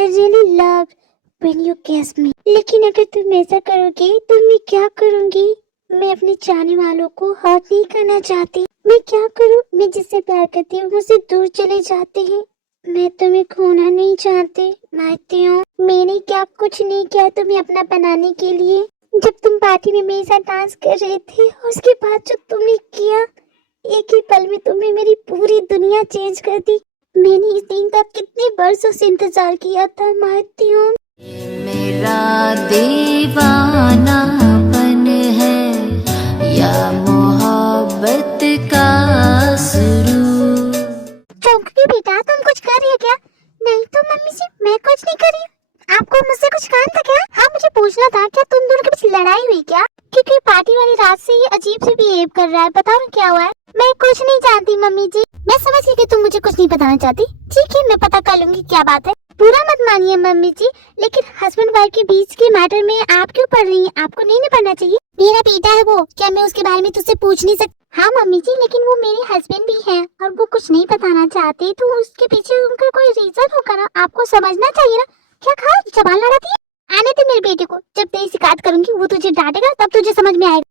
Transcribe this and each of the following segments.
I really love when you kiss me. लेकिन अगर तुम ऐसा करोगे तो मैं क्या करूँगी? मैं अपने चाहने वालों को हर्ट नहीं करना चाहती। मैं क्या करूँ? मैं जिससे प्यार करती हूँ मुझसे दूर चले जाते हैं। मैं तुम्हें खोना नहीं चाहती। मानती हूँ मैंने क्या कुछ नहीं किया तुम्हें अपना बनाने के लिए। जब तुम पार्टी में मेरे साथ डांस कर रहे थे और उसके बाद जो तुमने किया, एक ही पल में तुमने मेरी पूरी दुनिया चेंज कर दी। मैंने इस दिन का कितने बरसों से इंतजार किया था। मानती हूँ मेरा दीवानापन है या मोहब्बत का सुरूर। चौंकी बेटा, तुम कुछ कर रही हो क्या? नहीं तो मम्मी जी, मैं कुछ नहीं कर रही हूँ। आपको मुझसे कुछ काम था क्या? हाँ, मुझे पूछना था क्या तुम दोनों के बीच लड़ाई हुई क्या? क्योंकि पार्टी वाली रात से ये अजीब से बिहेव कर रहा है। बताओ ना क्या हुआ है? मैं कुछ नहीं जानती मम्मी जी। मैं समझ गई कि तुम मुझे कुछ नहीं बताना चाहती। ठीक है, मैं पता कर लूंगी क्या बात है। पूरा मत मानिए मम्मी जी, लेकिन हस्बैंड वाइफ के बीच के मैटर में आप क्यों पढ़ रही हैं? आपको नहीं पढ़ना चाहिए। मेरा बेटा है वो, क्या मैं उसके बारे में तुझसे पूछ नहीं सकती? हाँ मम्मी जी, लेकिन वो मेरे हस्बैंड भी हैं और वो कुछ नहीं बताना चाहते तो उसके पीछे उनका कोई रीजन होगा ना। आपको समझना चाहिए ना। क्या खा जबान लड़ाती है? आने दे मेरे बेटे को, जब तेरी शिकायत करूंगी वो तुझे डांटेगा तब तुझे समझ में आएगा।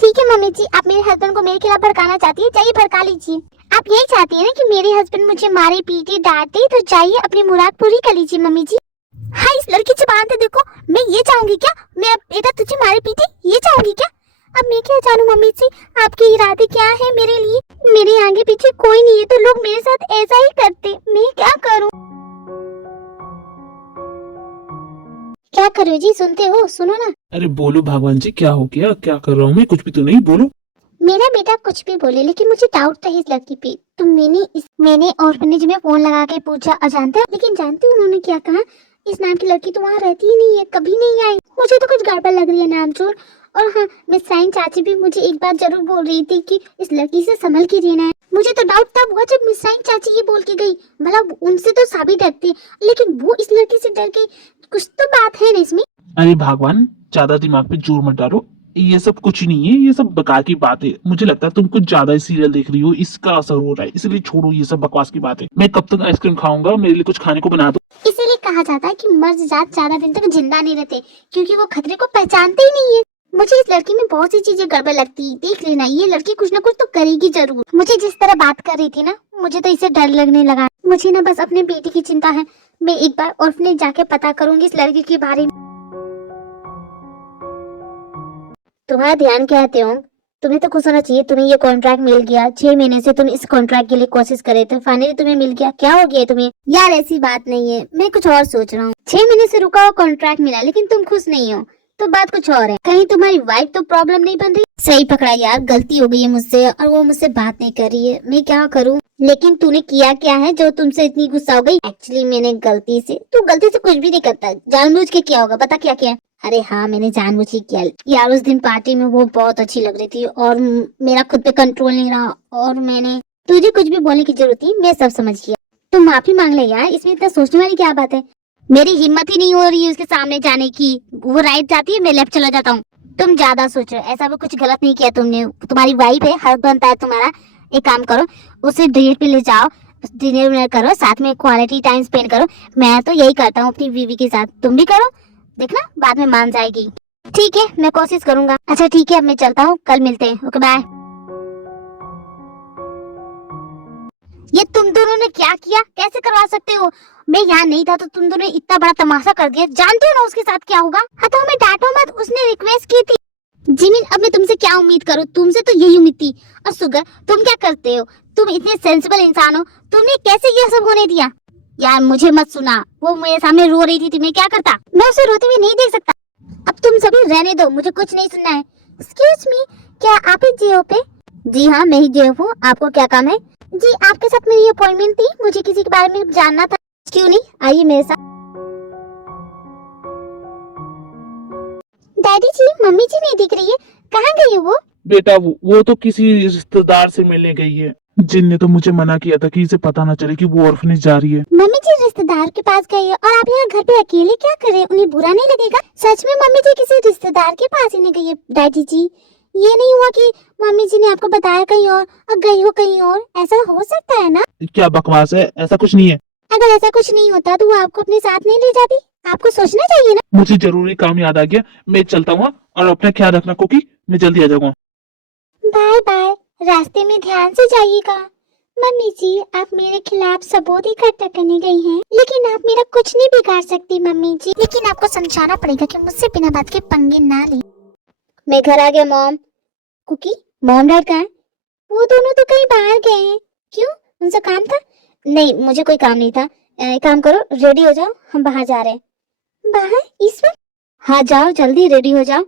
ठीक है मम्मी जी, आप मेरे हस्बैंड को मेरे खिलाफ भड़काना चाहती है, जाइए भड़का लीजिए। आप यही चाहती है ना कि मेरे हस्बैंड मुझे मारे पीटे डांटे, तो जाइए अपनी मुराद पूरी कर लीजिए मम्मी जी। हाँ, इस लड़की जबान से देखो, मैं ये चाहूंगी क्या मैं बेटा तुझे मारे पीटे? ये चाहूंगी क्या? अब मैं क्या जानूं मम्मी जी, आपके इरादे क्या है मेरे लिए? मेरे आगे पीछे कोई नहीं है तो लोग मेरे साथ ऐसा ही करते। मैं क्या करूं? क्या करो जी, सुनते हो? सुनो ना। अरे बोलो भगवान जी, क्या हो गया? क्या कर रहा हूँ मैं? कुछ भी तो नहीं, बोलो। मेरा बेटा कुछ भी बोले, लेकिन मुझे डाउट था इस लड़की पे। तो मैंने ऑर्फनेज में फोन लगा के पूछा अजानते हो, लेकिन जानते हो उन्होंने क्या कहा? इस नाम की लड़की तो वहाँ रहती ही नहीं है, कभी नहीं आई। मुझे तो कुछ गड़बड़ लग रही है नामचोर। और हाँ, मिस राइन चाची भी मुझे एक बात जरूर बोल रही थी कि इस लड़की से संभल के रहना है। मुझे तो डाउट तब हुआ जब मिस राइन चाची ये बोल के गई। भला उनसे तो सभी डरते, लेकिन वो इस लड़की से डर गई। कुछ तो बात है ना इसमें। अरे भगवान, ज्यादा दिमाग पे जोर मत डालो। ये सब कुछ नहीं है, ये सब बेकार की बात है। मुझे लगता है तुम कुछ ज्यादा ही सीरियल देख रही हो, इसका असर हो रहा है। इसलिए छोड़ो ये सब बकवास की बात है। मैं कब तक आइसक्रीम खाऊंगा? मेरे लिए कुछ खाने को बना दो। इसीलिए कहा जाता है कि मर्द जात ज्यादा दिन तक जिंदा नहीं रहते, क्योंकि वो खतरे को पहचानते ही नहीं है। मुझे इस लड़की में बहुत सी चीजें गड़बड़ लगती। देख लेना, ये लड़की कुछ ना कुछ तो करेगी जरूर। मुझे जिस तरह बात कर रही थी ना, मुझे तो इसे डर लगने लगा। मुझे ना बस अपने बेटी की चिंता है। मैं एक बार ऑर्फनेज जाके पता करूंगी इस लड़की के बारे में। तुम्हारा ध्यान क्या है त्यों? तुम्हें तो खुश होना चाहिए, तुम्हें ये कॉन्ट्रैक्ट मिल गया। 6 महीने से तुम इस कॉन्ट्रैक्ट के लिए कोशिश कर रहे थे, फाइनली तुम्हें मिल गया। क्या हो गया तुम्हें? यार ऐसी बात नहीं है, मैं कुछ और सोच रहा हूँ। 6 महीने से रुका हुआ कॉन्ट्रैक्ट मिला, लेकिन तुम खुश नहीं हो, तो बात कुछ और है। कहीं तुम्हारी वाइफ तो प्रॉब्लम नहीं बन रही? सही पकड़ा यार, गलती हो गई है मुझसे और वो मुझसे बात नहीं कर रही है। मैं क्या करूँ? लेकिन तूने किया क्या है जो तुमसे इतनी गुस्सा हो गई? एक्चुअली मैंने गलती से, तू गलती से कुछ भी नहीं करता, जानबूझ के किया होगा। बता क्या किया? अरे हाँ, मैंने जानबूझ के किया यार। उस दिन पार्टी में वो बहुत अच्छी लग रही थी और मेरा खुद पे कंट्रोल नहीं रहा, और मैंने तुझे कुछ भी बोलने की जरूरत थी, मैं सब समझ गया। तुम माफी मांग ले यार, इसमें इतना सोचने वाली क्या बात है? मेरी हिम्मत ही नहीं हो रही है उसके सामने जाने की। वो राइट जाती है, मैं लेफ्ट चला जाता हूँ। तुम ज्यादा सोच रहे हो, ऐसा भी कुछ गलत नहीं किया तुमने। तुम्हारी वाइफ है, हक बनता है तुम्हारा। एक काम करो, उसे डेट पे ले जाओ, डिनर करो, साथ में क्वालिटी टाइम स्पेंड करो। मैं तो यही करता हूँ अपनी बीवी के साथ, तुम भी करो, देखना बाद में मान जाएगी। ठीक है, मैं कोशिश करूंगा। अच्छा ठीक है, अब मैं चलता हूँ, कल मिलते हैं। Okay bye. ये तुम दोनों ने क्या किया? कैसे करवा सकते हो? मैं यहाँ नहीं था तो तुम दोनों ने इतना बड़ा तमाशा कर दिया। जानते हो ना उसके साथ क्या होगा? हाँ तो हमें डांटो मत, उसने रिक्वेस्ट की थी। जिमिन, अब मैं तुमसे क्या उम्मीद करूँ? तुमसे तो यही उम्मीद थी। और सुगर, तुम क्या करते हो? तुम इतने सेंसिबल इंसान हो, तुमने कैसे ये सब होने दिया? यार मुझे मत सुना, वो मेरे सामने रो रही थी, मैं क्या करता? मैं उसे रोते हुए नहीं देख सकता। अब तुम सभी रहने दो, मुझे कुछ नहीं सुनना है। एक्सक्यूज मी, क्या आप ही जियो पे? जी हाँ, मैं ही जियो हूँ। आपको क्या काम है? जी आपके साथ मेरी अपॉइंटमेंट थी, मुझे किसी के बारे में जानना था। क्यों नहीं, आइए मेरे साथ। डैडी जी, मम्मी जी नहीं दिख रही है, कहाँ गई है वो? बेटा वो तो किसी रिश्तेदार से मिलने गई है, जिनने तो मुझे मना किया था कि इसे पता ना चले कि वो ऑर्फनेज जा रही है। मम्मी जी रिश्तेदार के पास गई है और आप यहाँ घर पे अकेले क्या कर रहे हैं? उन्हें बुरा नहीं लगेगा? सच में मम्मी जी किसी रिश्तेदार के पास ही नहीं गई है? डैडी जी, ये नहीं हुआ कि मम्मी जी ने आपको बताया कहीं और गई हो कहीं और? ऐसा हो सकता है ना? क्या बकवास है, ऐसा कुछ नहीं है। अगर ऐसा कुछ नहीं होता तो वो आपको अपने साथ नहीं ले जाती। आपको सोचना चाहिए ना। मुझे जरूरी काम याद आ गया, मैं चलता हूँ और अपना ख्याल रखना कुकी, मैं जल्दी आ जाऊंगा। बाय बाय, रास्ते में ध्यान से जाइएगा। मम्मी जी, आप मेरे खिलाफ सबूत इकट्ठा करने गई हैं, लेकिन आप मेरा कुछ नहीं बिगाड़ सकती मम्मी जी। लेकिन आपको समझाना पड़ेगा कि मुझसे बिना बात के पंगे ना ले। मैं घर आ गया मॉम। कुकी, मॉम डैड कहाँ है? वो दोनों तो कहीं बाहर गए हैं। क्यों, उनसे काम था? नहीं, मुझे कोई काम नहीं था। एक काम करो, रेडी हो जाओ, हम बाहर जा रहे हैं। बाहर इस वक्त? हाँ जाओ, जल्दी रेडी हो जाओ।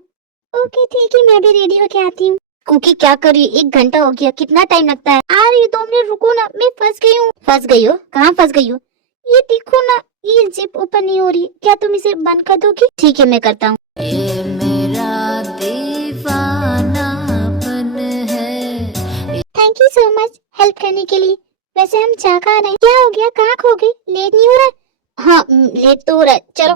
ओके ठीक है, मैं भी रेडी होके आती हूँ। कुकी क्या कर रही है? 1 घंटा हो गया, कितना टाइम लगता है? आ रही हो, 2 मिनट रुको ना, मैं फंस गई हूँ। फंस गई हो? कहाँ फंस गई हो? ये देखो ना, ये जिप ओपन नहीं हो रही। क्या तुम इसे बंद कर दोगी? ठीक है, मैं करता हूँ। ये मेरा दीवानापन है। Thank you so much help करने के लिए। वैसे हम जा कहाँ रहे हैं? क्या हो गया, कहाँ खो गई? लेट नहीं हो रहा है? हाँ लेट तो हो रहा है, चलो।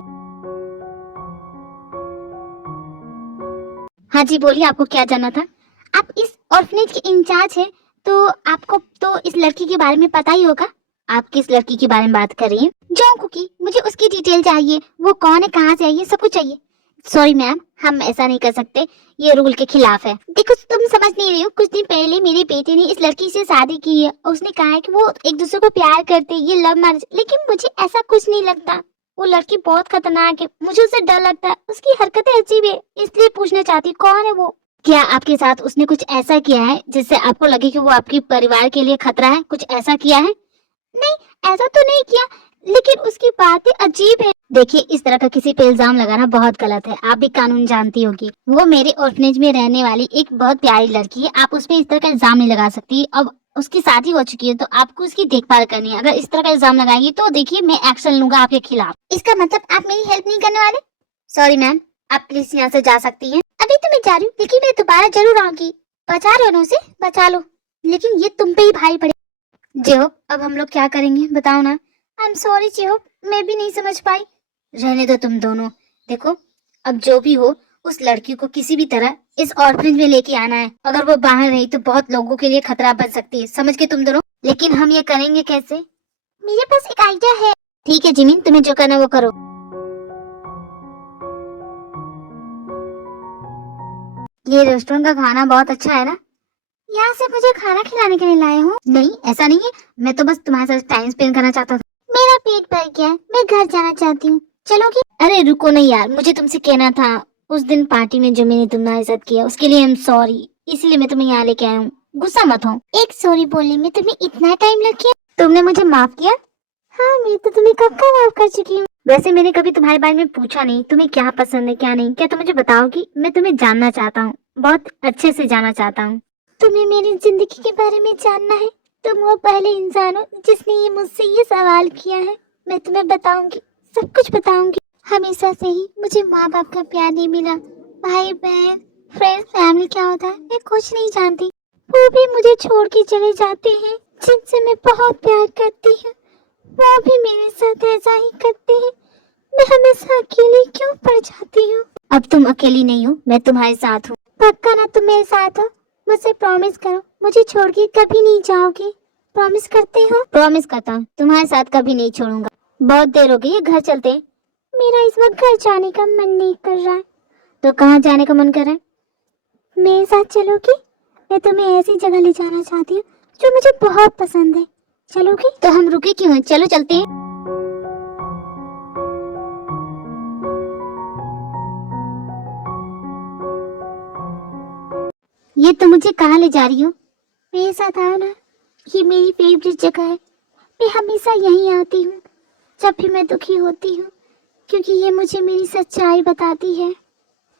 हाँ जी बोलिए, आपको क्या जानना था? आप इस ऑर्फनेज के इंचार्ज हैं, तो आपको तो इस लड़की के बारे में पता ही होगा। आप किस लड़की के बारे में बात कर रही हैं? जो कुकी, मुझे उसकी डिटेल चाहिए। वो कौन है, कहाँ से आई है, सब कुछ चाहिए। सॉरी मैम, हम ऐसा नहीं कर सकते, ये रूल के खिलाफ है। देखो तुम समझ नहीं रही हो, कुछ दिन पहले मेरे बेटे ने इस लड़की से शादी की है। उसने कहा है कि वो एक दूसरे को प्यार करते हैं, ये लव मैरिज। लेकिन मुझे ऐसा कुछ नहीं लगता। वो लड़की बहुत खतरनाक है, मुझे उससे डर लगता है। उसकी हरकतें अजीब है, इसलिए पूछना चाहती हूँ कौन है वो। क्या आपके साथ उसने कुछ ऐसा किया है जिससे आपको लगे कि वो आपके परिवार के लिए खतरा है? कुछ ऐसा किया है? नहीं, ऐसा तो नहीं किया, लेकिन उसकी बातें अजीब है। देखिए, इस तरह का किसी पे इल्जाम लगाना बहुत गलत है। आप भी कानून जानती होगी। वो मेरे ऑर्फनेज में रहने वाली एक बहुत प्यारी लड़की है। आप उस पे इस तरह का इल्जाम नहीं लगा सकती। अब उसकी शादी हो चुकी है, तो आपको उसकी देखभाल करनी है। अगर इस तरह का इल्जाम लगाएंगी तो देखिए मैं एक्शन लूंगा आपके खिलाफ। इसका मतलब आप मेरी हेल्प नहीं करने वाले? सॉरी मैम, आप प्लीज यहाँ से जा सकती हैं। अभी तो मैं जा रही हूँ, लेकिन मैं दोबारा जरूर आऊंगी। बचा रहे हो ना उसे, बचा लो, लेकिन ये तुम पे ही भारी पड़े। जेहोब, अब हम लोग क्या करेंगे बताओ ना। आई एम सॉरी जेहोब, मैं भी नहीं समझ पाई। रहने दो तुम दोनों। देखो, अब जो भी हो, उस लड़की को किसी भी तरह इस ऑर्फनेज में लेके आना है। अगर वो बाहर रही तो बहुत लोगों के लिए खतरा बन सकती है, समझ के तुम दोनों। लेकिन हम ये करेंगे कैसे? मेरे पास एक आइडिया है। ठीक है जिमिन, तुम्हें जो करना वो करो। ये रेस्टोरेंट का खाना बहुत अच्छा है ना? यहाँ से मुझे खाना खिलाने के लिए लाए हो? नहीं, ऐसा नहीं है, मैं तो बस तुम्हारे साथ टाइम स्पेंड करना चाहता था। मेरा पेट भर गया, मैं घर जाना चाहती हूँ, चलोगी? अरे रुको नहीं यार, मुझे तुमसे कहना था। उस दिन पार्टी में जो मैंने तुम्हारे साथ किया, उसके लिए आई एम सॉरी। इसलिए मैं तुम्हें यहाँ लेके आया हूँ, गुस्सा मत हो। एक सॉरी बोलने में तुम्हें इतना टाइम लग गया? तुमने मुझे माफ किया? हाँ, मैं तो तुम्हें कब का माफ कर चुकी हूँ। वैसे मैंने कभी तुम्हारे बारे में पूछा नहीं, तुम्हें क्या पसंद है क्या नहीं। क्या तुम मुझे बताओगी? मैं तुम्हें जानना चाहता हूँ, बहुत अच्छे से जानना चाहता हूँ। तुम्हें मेरी जिंदगी के बारे में जानना है? तुम वो पहले इंसान हो जिसने ये मुझसे ये सवाल किया है। मैं तुम्हें बताऊंगी, सब कुछ बताऊंगी। हमेशा से ही मुझे माँ बाप का प्यार नहीं मिला। भाई बहन, फ्रेंड्स, फैमिली क्या होता है मैं कुछ नहीं जानती। वो भी मुझे छोड़ के चले जाते हैं जिनसे मैं बहुत प्यार करती हूँ। वो भी मेरे साथ ऐसा ही करते हैं। मैं हमेशा अकेली क्यों पड़ जाती हूँ? अब तुम अकेली नहीं हो, मैं तुम्हारे साथ हूँ। पक्का ना तुम मेरे साथ हो? मुझसे प्रॉमिस करो, मुझे छोड़ के कभी नहीं जाओगे। प्रॉमिस करते हो? प्रॉमिस करता हूँ, तुम्हारे साथ कभी नहीं छोड़ूंगा। बहुत देर हो गई है, घर चलते हैं। मेरा इस वक्त घर जाने का मन नहीं कर रहा है। तो कहाँ जाने का मन कर रहा है? मेरे साथ चलोगी? मैं तुम्हें ऐसी जगह ले जाना चाहती हूँ जो मुझे बहुत पसंद है। चलोगी? तो हम रुके क्यों हैं? चलो चलते हैं। ये तो मुझे कहाँ ले जा रही हो? मेरे साथ आओ ना, ये मेरी फेवरेट जगह है। मैं हमेशा यहीं आती हूँ जब भी मैं दुखी होती हूँ, क्योंकि ये मुझे मेरी सच्चाई बताती है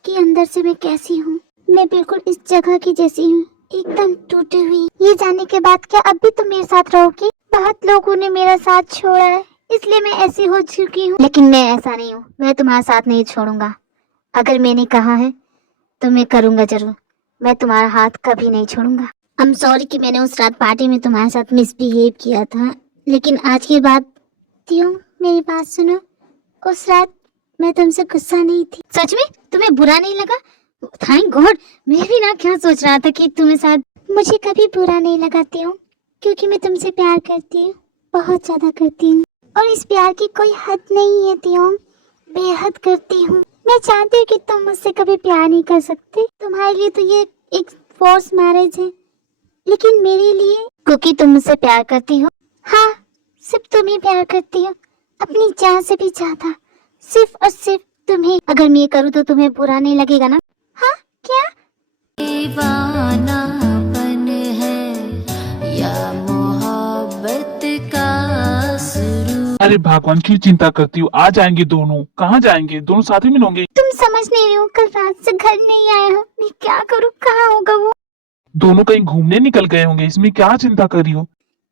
कि अंदर से मैं कैसी हूँ। मैं बिल्कुल इस जगह की जैसी हूँ, एकदम टूटी हुई। ये जानने के बाद क्या अब भी तुम मेरे साथ रहोगी? बहुत लोगों ने मेरा साथ छोड़ा है, इसलिए मैं ऐसी हो चुकी हूँ। लेकिन मैं ऐसा नहीं हूँ, मैं तुम्हारा साथ नहीं छोड़ूंगा। अगर मैंने कहा है तो मैं करूँगा जरूर। मैं तुम्हारा हाथ कभी नहीं छोड़ूंगा। आई एम सॉरी कि मैंने उस रात पार्टी में तुम्हारे साथ मिसबिहेव किया था, लेकिन आज के बाद क्यों, मेरी बात सुनो। उस रात मैं तुमसे गुस्सा नहीं थी। सच में तुम्हें बुरा नहीं लगा? Thank God. मैं भी ना क्या सोच रहा था कि तुम्हें साथ। मुझे कभी बुरा नहीं लगाती हूँ, क्योंकि मैं तुमसे प्यार करती हूँ, बहुत ज्यादा करती हूँ। और इस प्यार की कोई हद नहीं है तियोंग। बेहद करती हूँ। मैं चाहती हूँ कि तुम मुझसे कभी प्यार नहीं कर सकते। तुम्हारे लिए तो ये एक फोर्स मैरिज है, लेकिन मेरे लिए क्योंकि तुम मुझसे प्यार करती हो। हाँ, सिर्फ तुम ही प्यार करती हो, अपनी जान से भी ज्यादा, सिर्फ और सिर्फ तुम्हें। अगर मैं ये करूँ तो तुम्हें बुरा नहीं लगेगा ना? हाँ, क्या? दीवानापन है या मोहब्बत का शुरू। अरे भगवान, क्यों चिंता करती हो? आ जाएंगे दोनों। कहाँ जाएंगे? दोनों साथ ही मिलेंगे। तुम समझ नहीं रहे हो, कल रात से घर नहीं आया हो। मैं क्या करूँ? कहाँ होगा वो? दोनों कहीं घूमने निकल गए होंगे। इसमें क्या चिंता कर रही हो?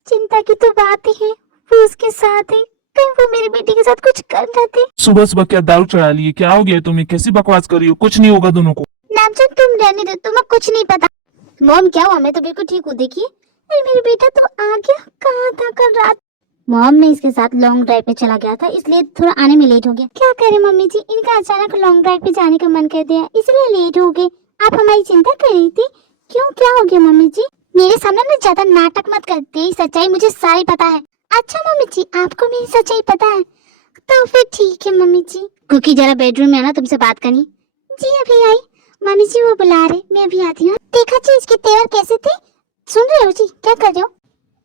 चिंता की तो बात ही है, वो उसके साथ है। कहीं वो मेरी बेटी के साथ कुछ कर ना दे। सुबह सुबह क्या दारू चढ़ा लिए? क्या हो गया तुम्हें? कैसी बकवास कर रही हो? कुछ नहीं होगा दोनों को। नामचन, तुम रहने दो, तुम्हें कुछ नहीं पता। मॉम, क्या हुआ? मैं तो बिल्कुल ठीक हूँ। देखिए, अरे मेरा बेटा तो आ गया। कहाँ था कल रात? मॉम, मैं इसके साथ लॉन्ग ड्राइव पे चला गया था, इसलिए थोड़ा आने में लेट हो गया। क्या करे मम्मी जी, इनका अचानक लॉन्ग ड्राइव पे जाने का मन कर दिया, इसलिए लेट हो गए। आप हमारी चिंता कर रही थी। क्यों, क्या हो गया मम्मी जी? मेरे सामने ना ज्यादा नाटक मत करते, सच्चाई मुझे सारी पता है। अच्छा मम्मी जी, आपको मेरी सच्चाई पता है? तो फिर ठीक है मम्मी जी। कुकी, जरा बेडरूम में आना, तुमसे बात करनी। जी अभी आई। मम्मी जी वो बुला रहे, मैं अभी आती हूँ। देखा जी इसके तेवर कैसे थे? सुन रहे हो जी? क्या कर रहे हो?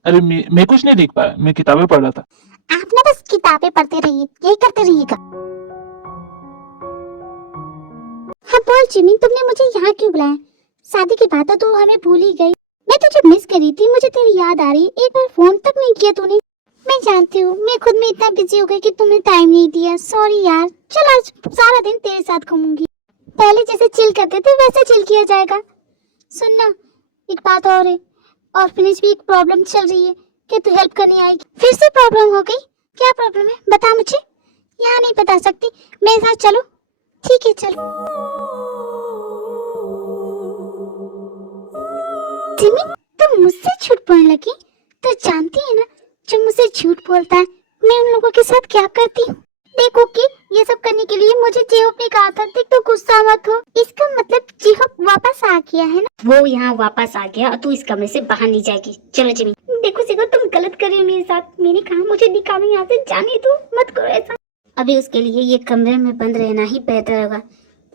अरे मैं कुछ नहीं देख पाया, मैं किताबें पढ़ रहा था। आप ना बस किताबें पढ़ते रहिए, यही करते रहिएगा। हाँ बोल जिमी, तुमने मुझे यहाँ क्यों बुलाया? शादी की बात तो हमें भूल ही गई। मैं तुझे मिस कर रही थी, मुझे तेरी याद आ रही। एक बार फोन तक नहीं किया तूने। मैं जानती हूँ, मैं खुद में इतना बिजी हो गई कि तुम्हें टाइम नहीं दिया। सॉरी यार। चल आज सारा दिन तेरे साथ घूमूंगी। पहले जैसे चिल करते थे वैसे चिल किया जाएगा। सुनना, एक बात और है, ऑर्फनेज भी एक प्रॉब्लम चल रही है। क्या तू हेल्प करने आएगी? फिर से प्रॉब्लम हो गई? क्या प्रॉब्लम है, बता मुझे। यहाँ नहीं बता सकती, मेरे साथ चलो। ठीक है चलो। जिमी, तुम मुझसे झूठ बोलने लगी? तो जानती है ना, जो मुझसे झूठ बोलता है मैं उन लोगों के साथ क्या करती हूँ। देखो कि ये सब करने के लिए मुझे जेहोप ने कहा था। देख, तो गुस्सा मत हो। इसका मतलब जेहोप वापस आ गया है ना? वो यहाँ वापस आ गया और तू इस कमरे से बाहर नहीं जाएगी। चलो जिमी। देखो सिको, तुम गलत कर रही हो मेरे साथ। मैंने कहा मुझे निकालो यहाँ से, जाने दो, मत करो ऐसा। अभी उसके लिए ये कमरे में बंद रहना ही बेहतर होगा।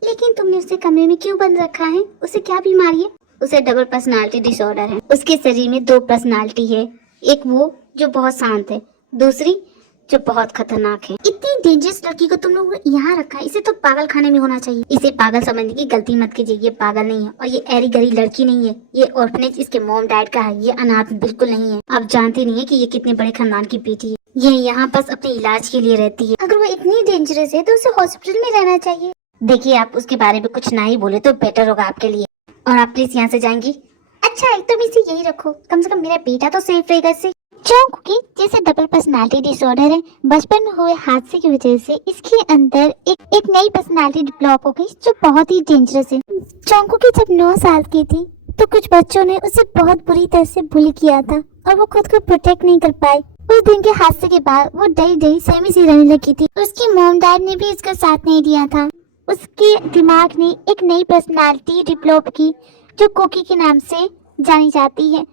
लेकिन तुमने उसे कमरे में क्यों बंद रखा है? उसे क्या बीमारी है? उसे डबल पर्सनालिटी डिसऑर्डर है। उसके शरीर में दो पर्सनालिटी है, एक वो जो बहुत शांत है, दूसरी जो बहुत खतरनाक है। इतनी डेंजरस लड़की को तुम लोग यहाँ रखा है, इसे तो पागल खाने में होना चाहिए। इसे पागल समझने की गलती मत कीजिए, ये पागल नहीं है और ये ऐरी गरी लड़की नहीं है। ये ऑर्फनेज इसके मॉम डैड का है, ये अनाथ बिल्कुल नहीं है। आप जानते नहीं है कि ये कितने बड़े खानदान की बेटी है। ये यहाँ बस अपने इलाज के लिए रहती है। अगर वो इतनी डेंजरस है तो उसे हॉस्पिटल में रहना चाहिए। देखिए, आप उसके बारे में कुछ ना ही बोले तो बेटर होगा आपके लिए। और आप प्लीज यहाँ से जाएंगी? अच्छा, तुम इसे यही रखो, कम से कम मेरा बेटा तो सेफ रहेगा इससे। क्योंकि जैसे डबल पर्सनालिटी डिसऑर्डर है, बचपन में हुए हादसे की वजह से इसके अंदर एक नई पर्सनालिटी डेवलप हो गई जो बहुत ही डेंजरस है। चौंकू की जब 9 साल की थी तो कुछ बच्चों ने उसे बहुत बुरी तरह से बुली किया था और वो खुद को प्रोटेक्ट नहीं कर पाई। उस दिन के हादसे के बाद वो डरी डरी सहमी सी रहने लगी थी। उसके मॉम डैड ने भी इसका साथ नहीं दिया था। उसके दिमाग ने एक नई पर्सनालिटी डेवलप की जो कोकी के नाम से जानी जाती है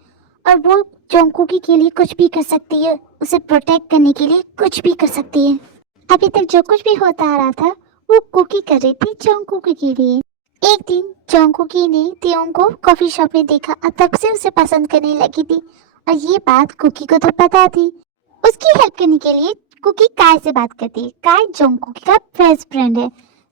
और वो चौंकुकी के लिए कुछ भी कर सकती है, उसे प्रोटेक्ट करने के लिए कुछ भी कर सकती है। अभी तक जो कुछ भी होता आ रहा था वो कुकी कर रही थी चौंकुकी के लिए। एक दिन चौंकुकी ने तियोंग को कॉफी शॉप में देखा और तब से उसे पसंद करने लगी थी और ये बात कुकी को तो पता थी। उसकी हेल्प करने के लिए कुकी काय से बात करती है। काय चौंकुकी का बेस्ट फ्रेंड है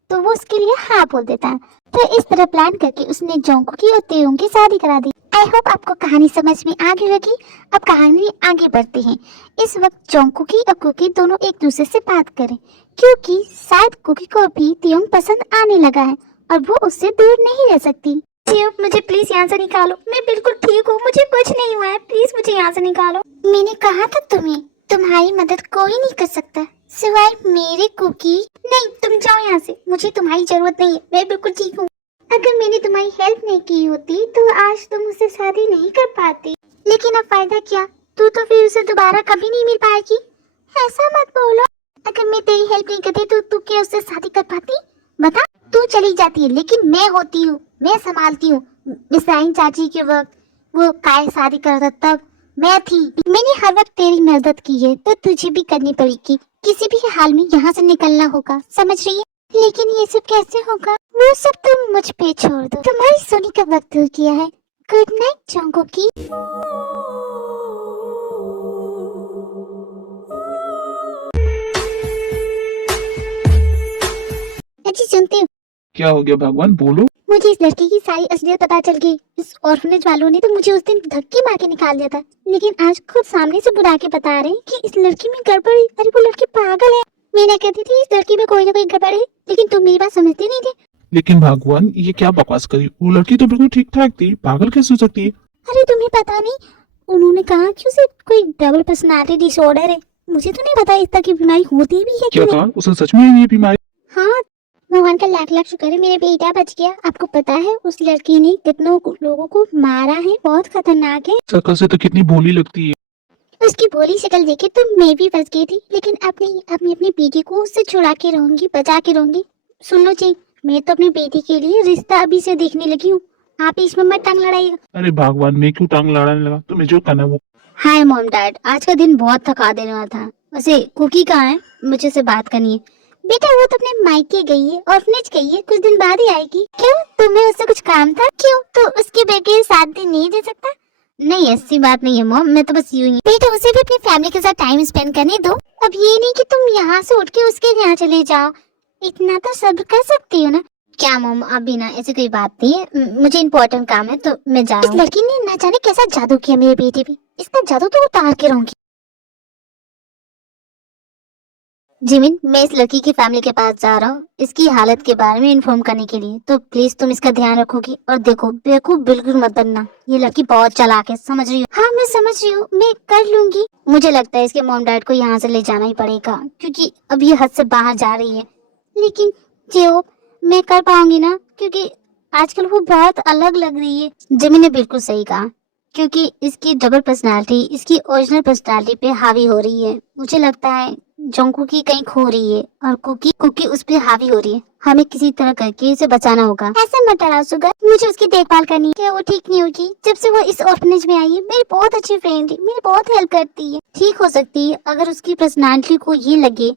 तो वो उसके लिए हाँ बोल देता है। तो इस तरह प्लान करके उसने जोंकुकी और तियोंग की शादी करा दी। आई होप आपको कहानी समझ में आ गई होगी। अब कहानी आगे बढ़ती है। इस वक्त जोंकुकी और कुकी दोनों एक दूसरे से बात करें क्योंकि शायद कुकी को भी तियोंग पसंद आने लगा है और वो उससे दूर नहीं रह सकती। तियोंग, मुझे प्लीज यहाँ से निकालो, मैं बिल्कुल ठीक हूँ, मुझे कुछ नहीं हुआ है, प्लीज मुझे यहाँ से निकालो। मैंने कहा था तुम्हें, तुम्हारी मदद कोई नहीं कर सकता सिवाय मेरे कुकी। नहीं, तुम जाओ यहाँ से, मुझे तुम्हारी जरूरत नहीं है, मैं बिल्कुल ठीक हूँ। अगर मैंने तुम्हारी हेल्प नहीं की होती तो आज तुम मुझसे शादी नहीं कर पाती। लेकिन अब फायदा क्या, तू तो फिर उसे दोबारा कभी नहीं मिल पाएगी। ऐसा मत बोलो। अगर मैं तेरी हेल्प नहीं करती तो तू क्या उससे शादी कर पाती? बता। तू चली जाती है लेकिन मैं होती हूँ, मैं संभालती हूँ। मिसाइन चाची के वक्त वो काय शादी कर रहा था तब मैं थी, मैंने हर वक्त तेरी मदद की है तो तुझे भी करनी पड़ेगी। किसी भी हाल में यहाँ से निकलना होगा, समझ रही है? लेकिन ये सब कैसे होगा? वो सब तुम मुझ पे छोड़ दो, तुम्हारी सोने का वक्त हो गया है। गुड नाइट जंगकोकी। अच्छी सुनते हो? क्या हो गया भगवान, बोलो। मुझे इस लड़की की सारी असलियत पता चल गई। इस ऑर्फनेज वालों ने तो मुझे उस दिन धक्के मार के निकाल दिया था, लेकिन आज खुद सामने से बुला के बता रहे हैं कि इस लड़की में गड़बड़ है। अरे वो लड़की पागल है। मैं कहती थी इस लड़की में कोई ना कोई गड़बड़ है, लेकिन तुम मेरी बात समझते नहीं थे। लेकिन भगवान ये क्या बकवास करी, वो लड़की तो बिल्कुल ठीक ठाक थी, पागल कैसे हो सकती है? अरे तुम्हें पता नहीं, उन्होंने कहा कि उसे कोई डबल पर्सनालिटी डिसऑर्डर है। मुझे तो नहीं पता इस तरह की बीमारी होती भी है क्या कि नहीं। कहा उसने, सच में है ये बीमारी? हाँ, भगवान का लाख लाख शुक्र है मेरा बेटा बच गया। आपको पता है उस लड़की ने कितनों लोगों को मारा है, बहुत खतरनाक है। शक्ल से तो कितनी भोली लगती है। उसकी भोली शक्ल देखे तो मैं भी फंस गई थी, लेकिन अपनी बेटी को उससे छुड़ा के रहूंगी, बचा के रहूंगी। सुन लो जी, मैं तो अपनी बेटी के लिए रिश्ता अभी से देखने लगी हूँ। आप इसमें मत टांग लड़ाइएगा। अरे भगवान, मैं क्यों टांग लड़ाने लगा, तुम्हें जो करना है वो। हाय मॉम डैड, आज का दिन बहुत थका देने वाला था। वैसे कुकी कहाँ है? मुझे से बात करनी है। बेटा वो तो अपने मायके गई है, ऑर्फनेज गई है, कुछ दिन बाद ही आएगी। क्यों, तुम्हें उससे कुछ काम था? क्यों, तो उसके बेटे 7 दिन नहीं दे सकता? नहीं, ऐसी बात नहीं है मॉम, मैं तो बस यूं ही। बेटा उसे भी अपनी फैमिली के साथ टाइम स्पेंड करने दो। अब ये नहीं कि तुम यहाँ से उठ के उसके यहाँ चले जाओ, इतना तो सब्र कर सकती हो ना। क्या मॉम, अभी ना ऐसी कोई बात नहीं है, मुझे इम्पोर्टेंट काम है तो मैं जा रहा हूँ। इस लड़की ने ना जाने कैसा जादू किया मेरे बेटे पे, इसका जादू तो उतार के रहूंगी। जिमिन, मैं इस लड़की की फैमिली के पास जा रहा हूँ इसकी हालत के बारे में इन्फॉर्म करने के लिए, तो प्लीज तुम इसका ध्यान रखोगी। और देखो बेवकूफ बिल्कुल मत बनना, ये लड़की बहुत चालाक है, समझ रही हो? हाँ मैं समझ रही हूँ, मैं कर लूंगी। मुझे लगता है इसके मॉम डैड को यहाँ से ले जाना ही पड़ेगा, क्योंकि अब ये हद से बाहर जा रही है। लेकिन जो मैं कर पाऊंगी ना, क्योंकि आजकल वो बहुत अलग लग रही है। जिमिन ने बिल्कुल सही कहा, क्योंकि इसकी डबल पर्सनालिटी इसकी ओरिजिनल पर्सनालिटी पे हावी हो रही है। मुझे लगता है जंगकोकी कहीं खो रही है और कुकी उस पे हावी हो रही है। हमें किसी तरह करके उसे बचाना होगा। ऐसे मत डराओ सुगर, मुझे उसकी देखभाल करनी है। वो ठीक नहीं होगी, जब से वो इस ऑर्फनेज में आई है मेरी बहुत अच्छी फ्रेंड है, मेरी बहुत हेल्प करती है। ठीक हो सकती है अगर उसकी पर्सनालिटी को ये लगे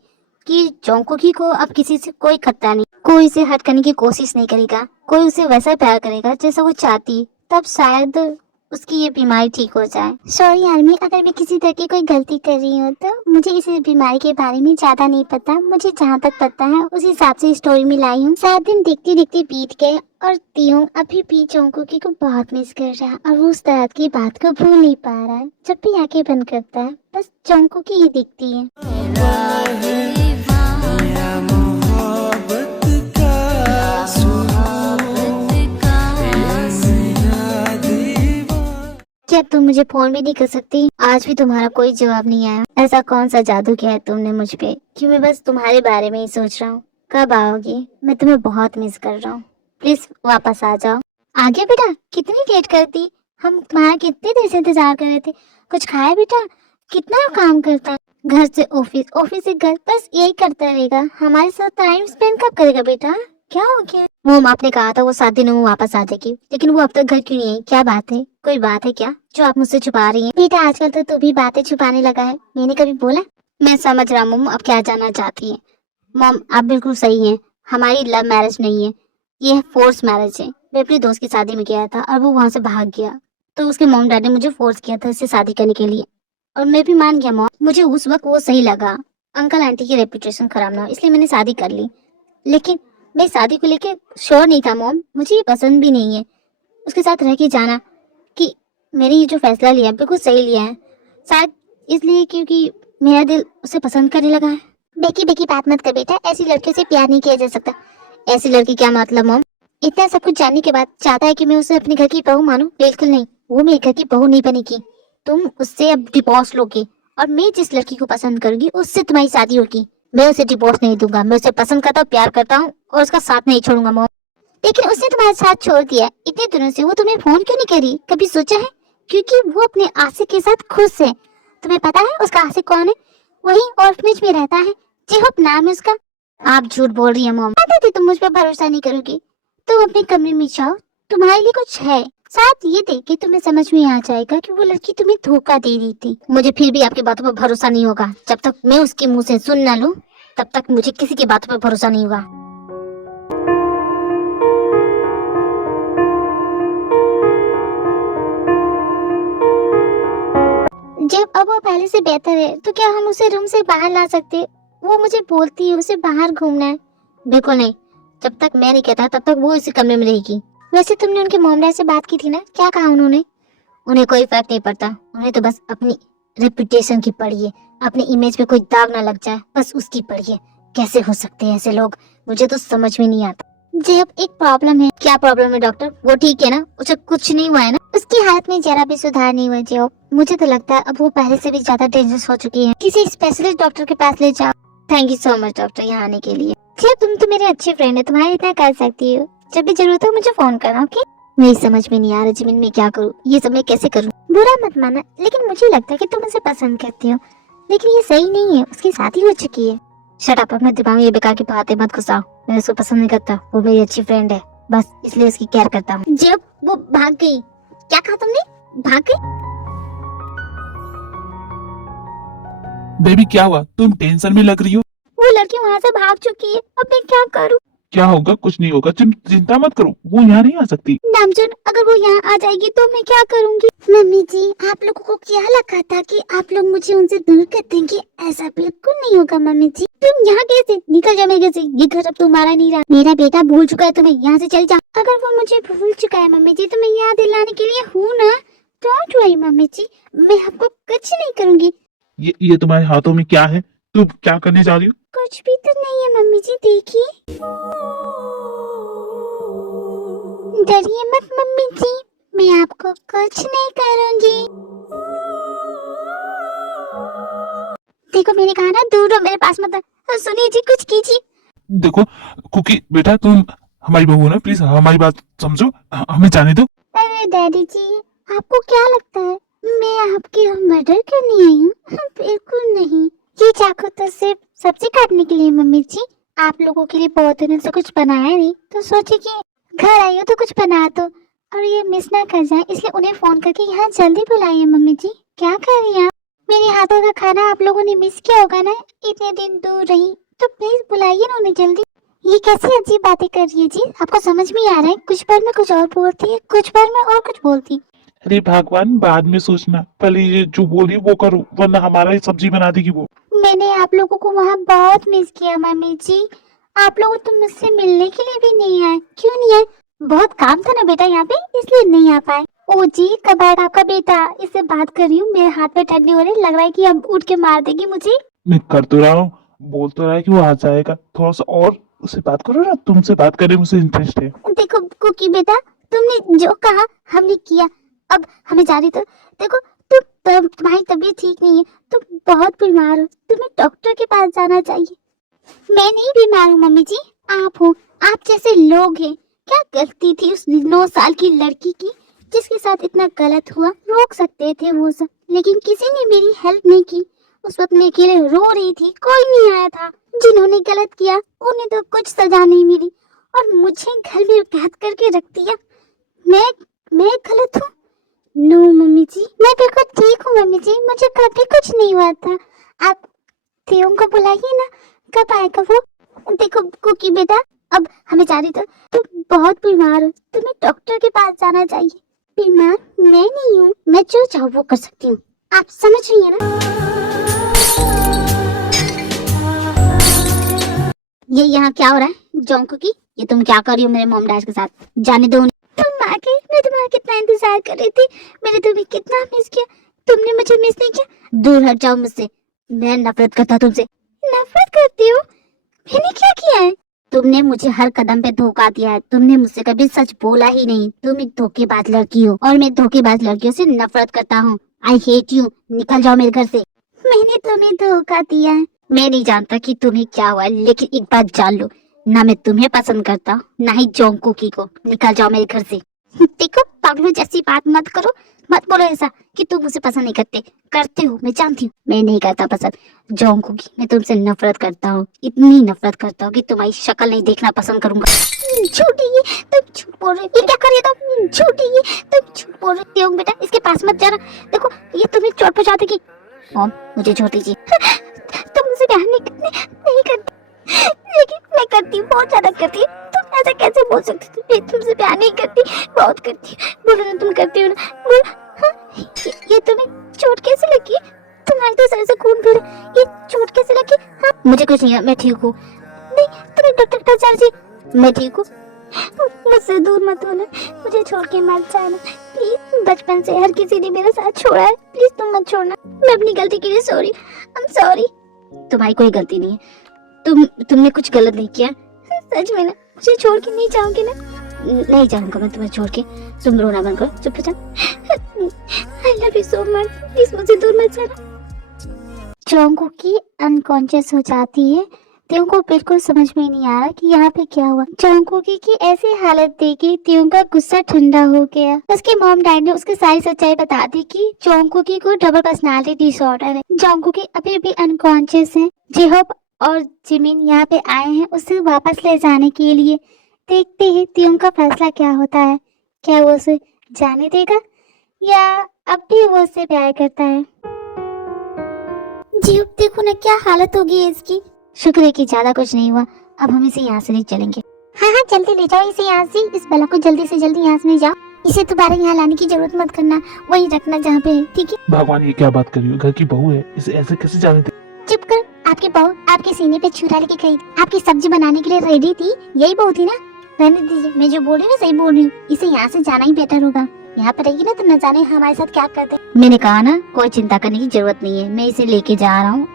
कि जंगकोकी को अब किसी से कोई खतरा नहीं, कोई इसे हट करने की कोशिश नहीं करेगा, कोई उसे वैसा प्यार करेगा जैसा वो चाहती, तब शायद उसकी ये बीमारी ठीक हो जाए। सॉरी आर्मी, अगर मैं किसी तरह की कोई गलती कर रही हूँ तो मुझे इस बीमारी के बारे में ज्यादा नहीं पता। मुझे जहाँ तक पता है उस हिसाब से स्टोरी में लाई हूँ। 7 दिन देखते देखते बीत गए और तियोंग अभी भी जंगकोकी को बहुत मिस कर रहा है और वो उस तरह की बात को भूल नहीं पा रहा है। जब भी आंखें बंद करता है बस जंगकोकी ही दिखती है। क्या तुम मुझे फोन भी नहीं कर सकती? आज भी तुम्हारा कोई जवाब नहीं आया। ऐसा कौन सा जादू किया है तुमने मुझ पे कि मैं बस तुम्हारे बारे में ही सोच रहा हूँ। कब आओगी? मैं तुम्हें बहुत मिस कर रहा हूँ, प्लीज वापस आ जाओ। आ गया बेटा, कितनी लेट करती, हम तुम्हारा कितने देर से इंतजार कर रहे थे। कुछ खाया बेटा? कितना काम करता है, घर से ऑफिस, ऑफिस से घर, बस यही करता रहेगा। हमारे साथ टाइम स्पेंड कब करेगा बेटा? क्या हो गया? वो आपने कहा था वो 7 दिनों में वापस आ जाएगी, लेकिन वो अब तक घर क्यों नहीं आई? क्या बात है? कोई बात है क्या जो आप मुझसे छुपा रही हैं? बेटा आजकल तो तू भी बातें छुपाने लगा है, मैंने कभी बोला? मैं समझ रहा हूँ अब क्या जानना चाहती है। मॉम आप बिल्कुल सही हैं, हमारी लव मैरिज नहीं है, ये फोर्स मैरिज है। मैं अपने दोस्त की शादी में गया था और वो वहाँ से भाग गया, तो उसके मॉम डैड ने मुझे फोर्स किया था इससे शादी करने के लिए, और मैं भी मान गया मॉम। मुझे उस वक्त वो सही लगा, अंकल आंटी की रेपुटेशन खराब ना हो, इसलिए मैंने शादी कर ली। लेकिन मैं शादी को लेके श्योर नहीं था मॉम, मुझे ये पसंद भी नहीं है उसके साथ रह के जाना, कि मैंने ये जो फैसला लिया है बिल्कुल सही लिया है। शायद इसलिए क्योंकि मेरा दिल उसे पसंद करने लगा है। बेकी बेकी बात मत कर बेटा, ऐसी लड़कियों से प्यार नहीं किया जा सकता। ऐसी लड़की क्या मतलब मॉम? इतना सब कुछ जानने के बाद चाहता है कि मैं उसे अपने घर की बहू मानूं? बिल्कुल नहीं, वो मेरे घर की बहू नहीं बनेगी। तुम उससे अब डिवोर्स लोगे और मैं जिस लड़की को पसंद करूंगी उससे तुम्हारी शादी होगी। मैं उसे डिवोर्स नहीं दूंगा, मैं उसे पसंद करता हूँ, प्यार करता हूँ और उसका साथ नहीं छोड़ूंगा मॉम। लेकिन उसने तुम्हारा साथ छोड़ दिया, इतने दिनों से वो तुम्हें फोन क्यों नहीं करी? कभी सोचा है? क्योंकि वो अपने आशिक के साथ खुश है। तुम्हें पता है उसका आशिक कौन है? वही ऑर्फनेज में रहता है, जेहोप नाम है उसका। आप झूठ बोल रही है मॉम। पता थी तुम मुझ पर भरोसा नहीं करोगी। तुम अपने कमरे में जाओ, तुम्हारे लिए कुछ है, शायद ये देख के तुम्हें समझ में आ जाएगा कि वो लड़की तुम्हें धोखा दे रही थी। मुझे फिर भी आपकी बातों पर भरोसा नहीं होगा। जब तक मैं उसके मुंह से सुन ना लूं, तब तक मुझे किसी की बातों पर भरोसा नहीं होगा। जब अब वो पहले से बेहतर है तो क्या हम उसे रूम से बाहर ला सकते? वो मुझे बोलती है उसे बाहर घूमना है। बिल्कुल नहीं, जब तक मैं नहीं कहता तब तक वो इसी कमरे में रहेगी। वैसे तुमने उनके मॉम डैड से बात की थी ना, क्या कहा उन्होंने? उन्हें कोई फर्क नहीं पड़ता, उन्हें तो बस अपनी रेपुटेशन की पड़ी है, अपनी इमेज पे कोई दाग ना लग जाए, बस उसकी पड़ी है। कैसे हो सकते हैं ऐसे लोग, मुझे तो समझ में नहीं आता। जब एक प्रॉब्लम है। क्या प्रॉब्लम है डॉक्टर? वो ठीक है ना? उसे कुछ नहीं हुआ है ना? उसकी हालत में जरा भी सुधार नहीं हुआ जो। मुझे तो लगता है अब वो पहले से भी ज्यादा डेंजरस हो चुकी है। किसी स्पेशलिस्ट डॉक्टर के पास ले जाओ। Thank you so much doctor यहाँ आने के लिए। जब तुम तो मेरे अच्छे फ्रेंड है, तुम्हारे इतना कर सकती हो। जब भी जरूरत हो मुझे फोन करना, ओके? मेरी समझ में नहीं आ रहा जिमिन, मैं क्या करूँ, ये सब मैं कैसे करूँ? बुरा मत माना, लेकिन मुझे लगता है कि तुम उसे पसंद करती हो, लेकिन ये सही नहीं है। उसकी शादी हो चुकी है। शट अप, अपने दिमाग में ये बेकार की बातें मत घुसाओ। मैं उसको पसंद नहीं करता, वो मेरी अच्छी फ्रेंड है, बस इसलिए उसकी केयर करता हूँ। जब वो भाग गई। क्या कहा तुमने? भाग गई? बेबी क्या हुआ, तुम टेंशन में लग रही हो? वो लड़की वहाँ से भाग चुकी है, अब मैं क्या करूँ? क्या होगा? कुछ नहीं होगा, चिंता मत करो, वो यहाँ नहीं आ सकती। नामजुन, अगर वो यहाँ आ जाएगी तो मैं क्या करूँगी? मम्मी जी, आप लोगों को क्या लगा था कि आप लोग मुझे उनसे दूर कर देंगे? ऐसा बिल्कुल नहीं होगा मम्मी जी। तुम यहाँ कैसे? निकल जाओ मेरे घर से, ये घर अब तुम्हारा नहीं रहा। मेरा बेटा भूल चुका है तुम्हें, यहाँ से चल जाओ। अगर वो मुझे भूल चुका है मम्मी जी तो मैं याद दिलाने के लिए हूँ ना। डोंट वरी मम्मी जी, मैं आपको कुछ नहीं करूँगी। ये तुम्हारे हाथों में क्या है? तुम क्या करने जा रही हो? कुछ भी तो नहीं है मम्मी जी, देखिए। डरिए मत मम्मी जी, मैं आपको कुछ नहीं करूँगी। देखो मैंने कहा ना, दूर रहो, मेरे पास मत आओ। सुनिए जी, कुछ कीजिए। देखो कुकी बेटा, तुम हमारी बहू हो ना, प्लीज हमारी बात समझो, हमें जाने दो। अरे डैडी जी, आपको क्या लगता है मैं आपकी मर्डर करने आई हूँ? बिल्कुल नहीं। ये चाकू तो सिर्फ सब्जी काटने के लिए मम्मी जी। आप लोगों के लिए बहुत दिनों से कुछ बनाया नहीं, तो सोचे कि घर आई हो तो कुछ बना दो और ये मिस ना कर जाए, इसलिए उन्हें फोन करके यहाँ जल्दी बुलाइए मम्मी जी। क्या कर रही हैं आप? मेरे हाथों का खाना आप लोगों ने मिस किया होगा ना, इतने दिन दूर रही, तो प्लीज बुलाइए ना उन्हें जल्दी। ये कैसी अजीब बातें कर रही है जी, आपको समझ में आ रहा है? कुछ बार में कुछ और बोलती है, कुछ बार में और कुछ बोलती। अरे भगवान, बाद में सोचना, पहले ये जो बोली वो करो, वरना हमारा ही सब्जी बना देगी वो। मैंने आप लोगों को वहाँ बहुत मिस किया मम्मी जी। आप लोग तो मुझसे मिलने के लिए भी नहीं आए। क्यों नहीं आए? बहुत काम था ना बेटा यहाँ पे, इसलिए नहीं आ पाए। ओ जी, कब आएगा आपका बेटा? इससे बात कर रही हूँ, मेरे हाथ पे ठंडी हो रही, लग रहा है कि अब उठ के मार देगी मुझे। मैं कर तो रहा हूँ, बोल तो रहा है कि वो आ जाएगा, थोड़ा सा और उससे बात करो ना, तुमसे बात करने में मुझे इंटरेस्ट है। देखो कुकी बेटा, तुमने जो कहा हमने किया, अब हमें जा रही तो देखो, तुम्हारी तबीयत ठीक नहीं है, तुम बहुत बीमार हो, तुम्हें डॉक्टर के पास जाना चाहिए। मैं नहीं बीमार हूँ मम्मी जी, आप हो। आप जैसे लोग हैं। क्या गलती थी उस 9 साल की लड़की की जिसके साथ इतना गलत हुआ? रोक सकते थे वो सब, लेकिन किसी ने मेरी हेल्प नहीं की। उस वक्त मैं अकेले रो रही थी, कोई नहीं आया था। जिन्होंने गलत किया उन्हें तो कुछ सजा नहीं मिली और मुझे घर में कैद करके रख दिया। मैं गलत हूँ? नो मम्मी जी, मैं बिल्कुल ठीक हूँ मम्मी जी, मुझे कभी कुछ नहीं हुआ था। आप थियों को बुलाइए ना, कब आएगा वो? देखो कुकी बेटा, अब हमें जा रही तो तुम बहुत बीमार हो, तुम्हें डॉक्टर के पास जाना चाहिए। बीमार मैं नहीं हूँ, मैं जो चाहूँ वो कर सकती हूँ, आप समझ रही है ना? ये यहाँ क्या हो रहा है जोंको की? ये तुम क्या कर रही हो मेरे मॉम डैड के साथ? जाने दो उन्हें। तुम आ गई, मैं तुम्हारा कितना इंतजार कर रही थी। मैंने तुम्हें कितना मिस किया, तुमने मुझे मिस नहीं किया। दूर हट जाओ मुझसे, मैं नफरत करता तुमसे। नफरत करती हो? मैंने क्या किया है? तुमने मुझे हर कदम पे धोखा दिया है, तुमने मुझसे कभी सच बोला ही नहीं। तुम एक धोखेबाज लड़की हो और मैं धोखेबाज लड़कियों से नफरत करता हूँ। आई हेट यू, निकल जाओ मेरे घर से। मैंने तुम्हें धोखा दिया है। मैं नहीं जानता कि तुम्हें क्या हुआ, लेकिन एक बात जान लो, ना मैं तुम्हें पसंद करता ना ही जोंकुकी को। निकल जाओ मेरे घर से। देखो पागलों जैसी बात मत करो, मत बोलो ऐसा कि तुम मुझे पसंद नहीं करते। करते हो, मैं जानती हूँ। मैं नहीं करता पसंद जोंगकुकी, मैं तुमसे नफरत करता हूँ, इतनी नफरत करता हूँ कि तुम्हारी शक्ल नहीं देखना पसंद करूंगा। झूठी है, तुम झूठ बोल रहे हो। ये क्या कर रही हो तुम? झूठी है, तुम झूठ बोल रही हो बेटा। इसके पास मत जाना, देखो ये तुम्हें चोट पहुंचा देगी। मॉम मुझे छोड़ दीजिए। तुम मुझे प्यार नहीं करती, लेकिन मैं करती हूँ, बहुत ज्यादा करती हूँ। तुम ऐसा कैसे बोल सकती हो? मैं तुमसे प्यार नहीं करती, बहुत करती हूँ। बोलो ना तुम करती हो ना, बोलो। हाँ, ये तुम्हें चोट कैसे लगी? तुम्हारे तो सर से खून फिर, ये चोट कैसे लगी? हाँ मुझे कुछ नहीं है, मैं ठीक हूँ। नहीं तुम्हें डॉक्टर के पास जाना चाहिए। मैं ठीक हूँ, मुझसे दूर मत होना, मुझे छोड़ के मत जाना प्लीज। बचपन से हर किसी ने मेरा साथ छोड़ा है, प्लीज तुम मत छोड़ना। मैं अपनी गलती के लिए सॉरी, आई एम सॉरी। तुम्हारी कोई गलती नहीं है, तुमने कुछ गलत नहीं किया। सच में ना, मुझे छोड़ के नहीं जाओगे ना? नहीं जाऊंगा मैं तुम्हें छोड़ के। तुम रोना बंद करो, चुप हो जाओ। I love you so much, please मुझे दूर मत जाना। जोंगकुकी अनकॉन्शियस हो जाती है। त्यों को बिल्कुल समझ में नहीं आ रहा कि यहाँ पे क्या हुआ। जोंगकुकी की ऐसी हालत देखी त्यों का गुस्सा ठंडा हो गया। उसके मॉम डैड ने उसकी सारी सच्चाई बता दी कि जोंगकुकी को डबल पर्सनालिटी डिसऑर्डर है। जोंगकुकी अभी भी अनकॉन्शियस है। जेहोप और जिमिन यहाँ पे आए हैं उसे वापस ले जाने के लिए। देखते हैं त्यों का फैसला क्या होता है। क्या वो उसे जाने देगा या अब भी वो उससे प्यार करता है। जी देखो ना क्या हालत होगी इसकी। शुक्र है कि ज्यादा कुछ नहीं हुआ। अब हम इसे यहाँ से नहीं चलेंगे। हाँ हाँ जल्दी ले जाओ इसे यहाँ से। इस बला को जल्दी से जल्दी यहाँ से ले जाओ। इसे दोबारा यहाँ लाने की जरूरत मत करना, वही रखना जहाँ पे है, ठीक है? भगवान ये क्या बात कर रही हो? घर की बहू है, इसे ऐसे कैसे जाने दे? चुप कर। आपकी बहू आपके सीने पे छुरा लेके गई, आपकी सब्जी बनाने के लिए रेडी थी, यही बहू थी ना? रहने दीजिए, मैं जो बोल रही हूँ सही बोल रही हूँ। इसे यहाँ से जाना ही बेटर होगा। यहाँ पर रहेगी ना तो न जाने हमारे साथ क्या करते। मैंने कहा ना कोई चिंता करने की जरूरत नहीं है, मैं इसे लेके जा रहा हूँ।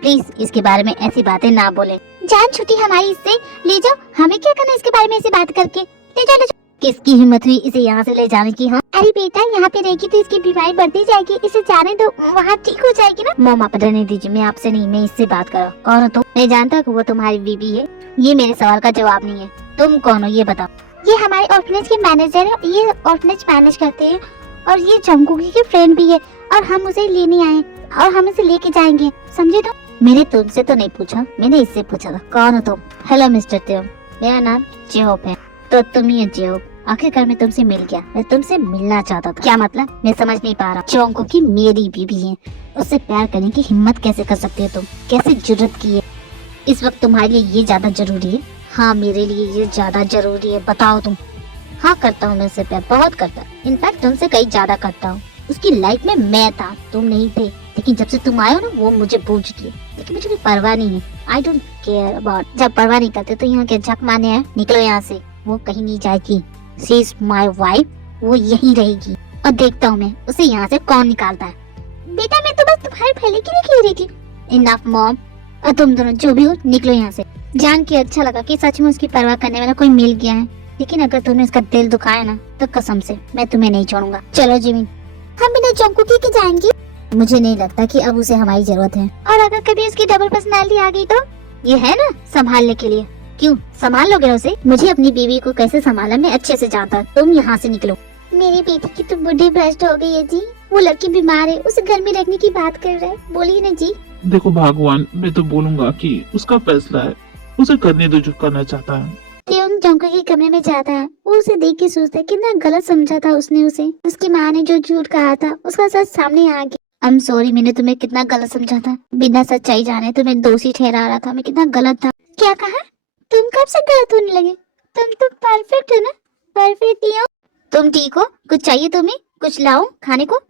प्लीज इसके बारे में ऐसी बातें ना बोले। जान छुट्टी हमारी इससे, ले जाओ। हमें क्या करना इसके बारे में ऐसी बात करके? ले जाओ ले जाओ। किसकी हिम्मत हुई इसे यहाँ से ले जाने की? हाँ अरे बेटा यहाँ पे रहेगी तो इसकी बीमारी बढ़ती जाएगी, इसे जाने दो, वहाँ ठीक हो जाएगी ना। मम्मा पर रहने दीजिए, मैं आपसे नहीं, मैं इससे बात कर रहा हूँ। कौन हो तुम? मैं जानता हूँ वो तुम्हारी बीबी है। ये मेरे सवाल का जवाब नहीं है। तुम कौन हो ये बताओ। ये हमारे ऑर्फनेज के मैनेजर है, ये ऑर्फनेज मैनेज करते हैं और ये जोंगकुकी के फ्रेंड भी है और हम उसे लेने आए और हम उसे लेके जाएंगे, समझे तुम? मैंने तुमसे तो नहीं पूछा, मैंने इससे पूछा था। कौन हो तुम? हेलो मिस्टर त्यों, मेरा नाम जेहोप है। तो तुम ही जेहोप, आखिरकार मैं तुमसे मिल गया। मैं तुमसे मिलना चाहता था। क्या मतलब? मैं समझ नहीं पा रहा। जोंगकुकी मेरी बीबी है, उससे प्यार करने की हिम्मत कैसे कर सकते हो तुम? कैसे जुर्रत की है? इस वक्त तुम्हारे लिए ये ज्यादा जरूरी है? हाँ मेरे लिए ये ज्यादा जरूरी है, बताओ तुम। हाँ करता हूँ मैं उससे प्यार, बहुत करता। इनफैक्ट तुमसे कहीं ज्यादा करता हूँ। उसकी लाइफ में मैं था, तुम नहीं थे। लेकिन जब से तुम आए हो ना वो मुझे भूल चुकी है। लेकिन मुझे कोई परवाह नहीं है। I don't care about. जब परवाह नहीं करते तो यहाँ क्या झक मारने आए? निकलो यहाँ से, वो कहीं नहीं जाएगी। शी इज माई वाइफ, वो यहीं रहेगी और देखता हूँ मैं उसे यहाँ से कौन निकालता है। बेटा मैं तो बस तुम्हारे भले के लिए खेल रही थी। इनफ मॉम, और तुम दोनों जो भी हो निकलो यहाँ से। जान के अच्छा लगा कि सच में उसकी परवाह करने वाला कोई मिल गया है। लेकिन अगर तुमने उसका दिल दुखाया ना तो कसम से मैं तुम्हें नहीं छोड़ूंगा। चलो जिमिन, हम बिना जोंगकुकी के जाएंगे। मुझे नहीं लगता कि अब उसे हमारी जरूरत है। और अगर कभी उसकी डबल पर्सनालिटी आ गई तो? ये है ना संभालने के लिए। क्यों संभाल लोगे उसे? मुझे अपनी बीवी को कैसे संभाला मैं अच्छे से जानता। तुम यहाँ से निकलो। मेरी बेटी की तो बुद्धि भ्रष्ट हो गई है जी। वो लड़की बीमार है, उसे घर में रखने की बात कर रहा है। बोलिए ना जी। देखो भगवान, मैं तो बोलूंगा कि उसका फैसला है, उसे करने दो जो करना चाहता है। त्यों जोंगकुकी के कमरे में जाता है। वो उसे देख के सोचता है कितना गलत समझा था उसने उसे। उसकी माँ ने जो झूठ कहा था उसका सच सामने आ गया। आई एम सॉरी, मैंने तुम्हें कितना गलत समझा था। बिना सच्चाई जाने तुम्हें दोषी ठहरा रहा था। मैं कितना गलत था। क्या कहा? तुम कब से गलत होने लगे? तुम तो परफेक्ट हो ना? परफेक्ट ही हो। तुम ठीक हो? कुछ चाहिए तुम्हें? कुछ लाऊं खाने को?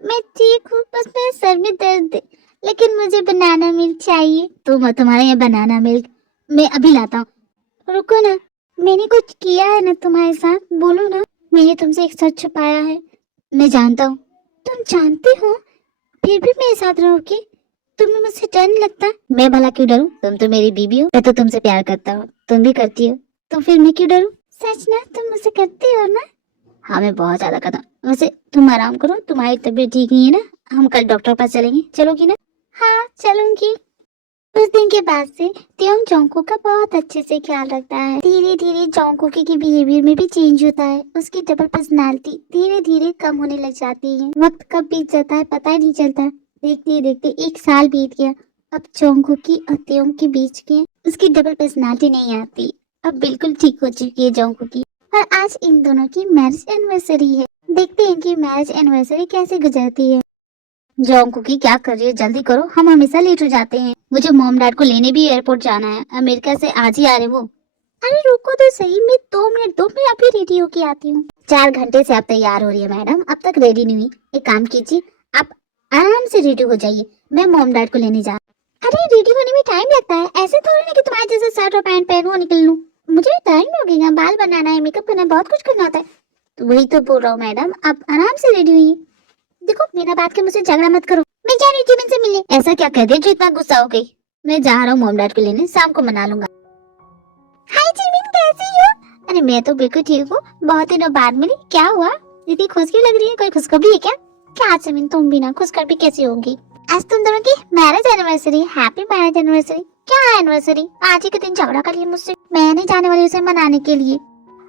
मैं ठीक हूँ, बस मेरे सर में दर्द है। लेकिन मुझे बनाना मिल्क चाहिए। तुम्हारे यहाँ बनाना मिल्क मैं अभी लाता हूँ। रुको ना, मैंने कुछ किया है ना तुम्हारे साथ? बोलो ना। मैंने तुमसे एक सच छुपाया है। मैं जानता हूँ। तुम जानते हो फिर भी मेरे साथ रहोगे? तुम्हें मुझसे डर नहीं लगता? मैं भला क्यों डरूं? तुम तो मेरी बीबी हो। मैं तो तुमसे प्यार करता हूँ, तुम भी करती हो, तो फिर मैं क्यों डरूं? सच ना, तुम मुझसे करती हो ना? हाँ मैं बहुत ज्यादा करता हूँ। वैसे तुम आराम करो, तुम्हारी तबीयत ठीक नहीं है ना? हम कल डॉक्टर के पास चलेंगे, चलोगी ना? हाँ चलूंगी। उस दिन के बाद से त्योंग जोंगकुक का बहुत अच्छे से ख्याल रखता है। धीरे धीरे जोंगकुक के बिहेवियर में भी चेंज होता है। उसकी डबल पर्सनालिटी धीरे धीरे कम होने लग जाती है। वक्त कब बीत जाता है पता ही नहीं चलता। देखते देखते 1 साल बीत गया। अब जोंगकुक की और त्योंग के बीच की उसकी डबल पर्सनालिटी नहीं आती। अब बिल्कुल ठीक हो चुकी है जोंगकुक की। और आज इन दोनों की मैरिज एनिवर्सरी है। देखते हैं कि मैरिज एनिवर्सरी कैसे गुजरती है। जोंगकुक की क्या कर रही है, जल्दी करो, हम हमेशा लेट हो जाते हैं। मुझे मॉम डैड को लेने भी एयरपोर्ट जाना है। अमेरिका से आज ही आ रहे वो। अरे रुको तो सही, मैं 2 मिनट दो, मैं अभी रेडी होके आती हूँ। 4 घंटे से आप तैयार हो रही है मैडम, अब तक रेडी नहीं हुई। एक काम कीजिए, आप आराम से रेडी हो जाइए, मैं मॉम डैड को लेने जा। अरे रेडी होने में टाइम लगता है, ऐसे थोड़ी ना कि तुम्हारे जैसे शर्ट और पैंट पहनूं और निकल लूं। मुझे टाइम लगेगा, बाल बनाना है, मेकअप करना है, बहुत कुछ करना होता है। तो वही तो बोल रहा हूँ मैडम, आप आराम से रेडी हुई। देखो बिना बात के मुझसे झगड़ा मत करो। मैं जा रही हूँ जिमिन से मिलने। ऐसा क्या कह दिया जो इतना गुस्सा हो गई? मैं जा रहा हूँ मॉम डैड को लेने, शाम को मना लूंगा। हाय जिमिन, कैसी हो? अरे मैं तो बिल्कुल ठीक हूँ, बहुत दिनों बाद मिली। क्या हुआ, इतनी खुश क्यों लग रही है? कोई खुशखबरी है क्या? क्या जिमिन, तुम बिना खुशखबरी कैसी होगी? आज तुम दोनों की marriage anniversary. Happy marriage anniversary. क्या एनिवर्सरी? आज ही के दिन झगड़ा कर लिया मुझसे। मैं नहीं जाने वाली उसे मनाने के लिए।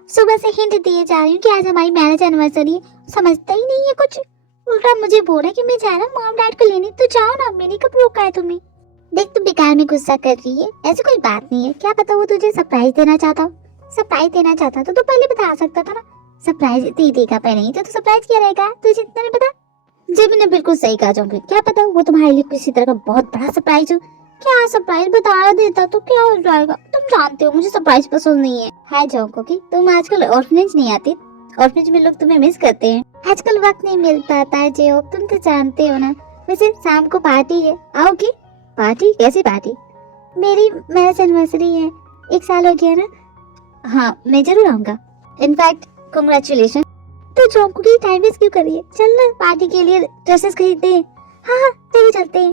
सुबह से हिंट दिए जा रही हूँ कि आज हमारी मैरिज एनिवर्सरी है, समझता ही नहीं है कुछ। उल्टा मुझे बोल रहा है कि मैं जा रहा हूँ मॉम डैड को लेने। तो जाओ ना, मैंने कब रोका है तुम्हें? देख तू बेकार में गुस्सा कर रही है, ऐसी कोई बात नहीं है। क्या पता वो तुझे सरप्राइज देना चाहता हो। सरप्राइज देना चाहता तो पहले बता सकता था ना। सरप्राइज दे देगा पहले ही तो सरप्राइज क्या रहेगा, तुझे इतना नहीं पता? जी मैंने बिल्कुल सही कहा जोंगकुक, क्या पता वो तुम्हारे लिए किसी तरह का बहुत बड़ा सरप्राइज हो। क्या सरप्राइज बता देता तो क्या हो जाएगा? तुम जानते हो मुझे सरप्राइज पसंद नहीं है। हाय जोंगकुक, तुम आजकल ऑर्फनेज नहीं आती? ऑर्फनेज में लोग तुम्हें मिस करते हैं। आजकल वक्त नहीं मिल पाता है जेओ, तुम तो जानते हो ना। वैसे शाम को पार्टी है, आओगे? पार्टी? कैसी पार्टी? मेरी मैरिज एनिवर्सरी है, 1 साल हो गया ना। हाँ मैं जरूर आऊंगा। In fact congratulation. तो जोंगकुक की टाइम वेस्ट क्यों करिए, चल ना पार्टी के लिए ड्रेसेस खरीदते हैं। हाँ हाँ चलो चलते हैं।